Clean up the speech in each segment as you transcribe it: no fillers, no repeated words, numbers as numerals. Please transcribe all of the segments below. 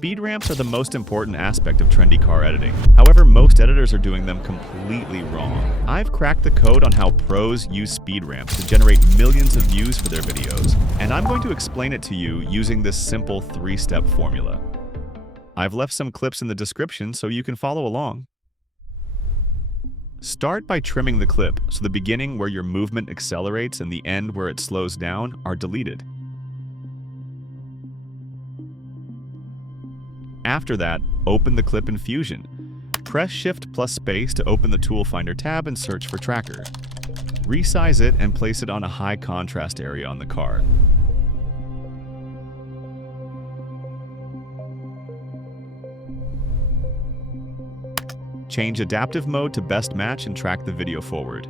Speed ramps are the most important aspect of trendy car editing. However, most editors are doing them completely wrong. I've cracked the code on how pros use speed ramps to generate millions of views for their videos, and I'm going to explain it to you using this simple 3-step formula. I've left some clips in the description so you can follow along. Start by trimming the clip so the beginning where your movement accelerates and the end where it slows down are deleted. After that, open the clip in Fusion. Press Shift plus Space to open the Tool Finder tab and search for Tracker. Resize it and place it on a high contrast area on the car. Change Adaptive Mode to Best Match and track the video forward.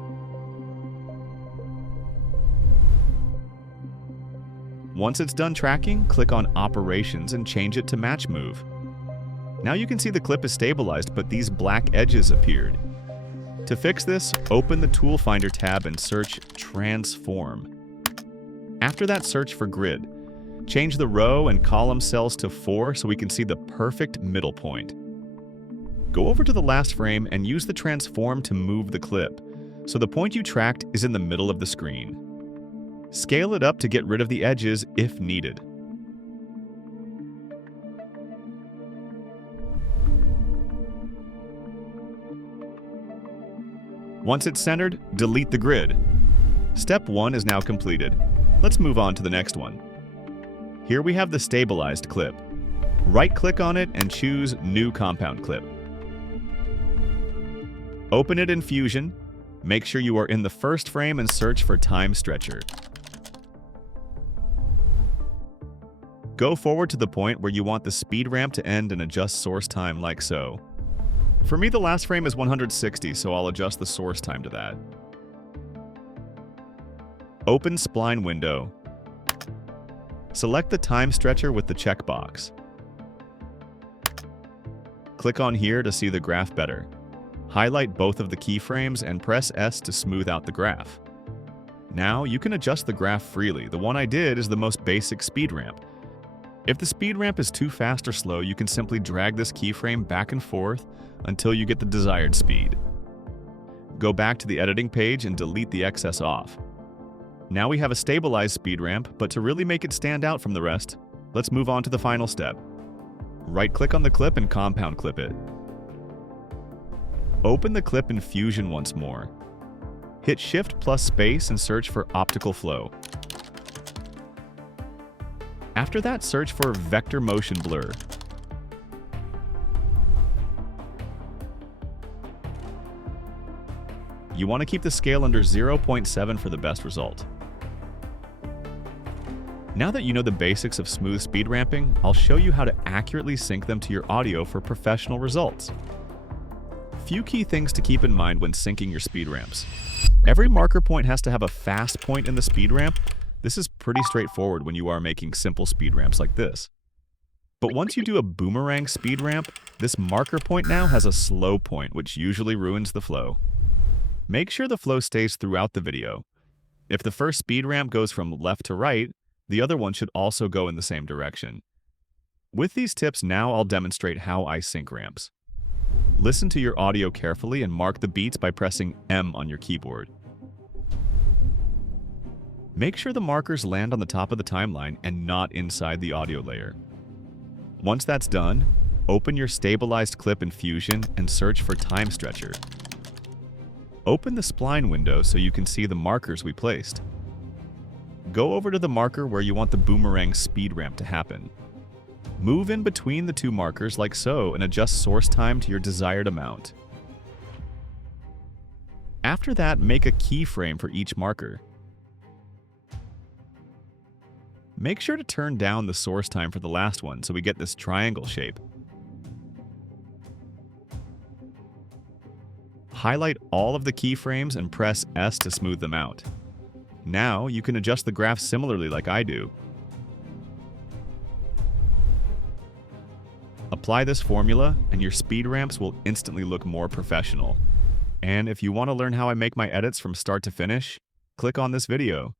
Once it's done tracking, click on Operations and change it to Match Move. Now you can see the clip is stabilized, but these black edges appeared. To fix this, open the Tool Finder tab and search Transform. After that, search for Grid. Change the row and column cells to 4 so we can see the perfect middle point. Go over to the last frame and use the Transform to move the clip, so the point you tracked is in the middle of the screen. Scale it up to get rid of the edges if needed. Once it's centered, delete the grid. Step 1 is now completed. Let's move on to the next one. Here we have the stabilized clip. Right-click on it and choose New Compound Clip. Open it in Fusion. Make sure you are in the first frame and search for Time Stretcher. Go forward to the point where you want the speed ramp to end and adjust source time like so. For me, the last frame is 160, so I'll adjust the source time to that. Open Spline window. Select the time stretcher with the checkbox. Click on here to see the graph better. Highlight both of the keyframes and press S to smooth out the graph. Now you can adjust the graph freely. The one I did is the most basic speed ramp. If the speed ramp is too fast or slow, you can simply drag this keyframe back and forth until you get the desired speed. Go back to the editing page and delete the excess off. Now we have a stabilized speed ramp, but to really make it stand out from the rest, let's move on to the final step. Right-click on the clip and compound clip it. Open the clip in Fusion once more. Hit Shift plus Space and search for Optical Flow. After that, search for Vector Motion Blur. You want to keep the scale under 0.7 for the best result. Now that you know the basics of smooth speed ramping, I'll show you how to accurately sync them to your audio for professional results. Few key things to keep in mind when syncing your speed ramps. Every marker point has to have a fast point in the speed ramp. This is pretty straightforward when you are making simple speed ramps like this. But once you do a boomerang speed ramp, this marker point now has a slow point, which usually ruins the flow. Make sure the flow stays throughout the video. If the first speed ramp goes from left to right, the other one should also go in the same direction. With these tips, now I'll demonstrate how I sync ramps. Listen to your audio carefully and mark the beats by pressing M on your keyboard. Make sure the markers land on the top of the timeline and not inside the audio layer. Once that's done, open your stabilized clip in Fusion and search for Time Stretcher. Open the spline window so you can see the markers we placed. Go over to the marker where you want the boomerang speed ramp to happen. Move in between the two markers like so and adjust source time to your desired amount. After that, make a keyframe for each marker. Make sure to turn down the source time for the last one so we get this triangle shape. Highlight all of the keyframes and press S to smooth them out. Now you can adjust the graph similarly like I do. Apply this formula and your speed ramps will instantly look more professional. And if you want to learn how I make my edits from start to finish, click on this video.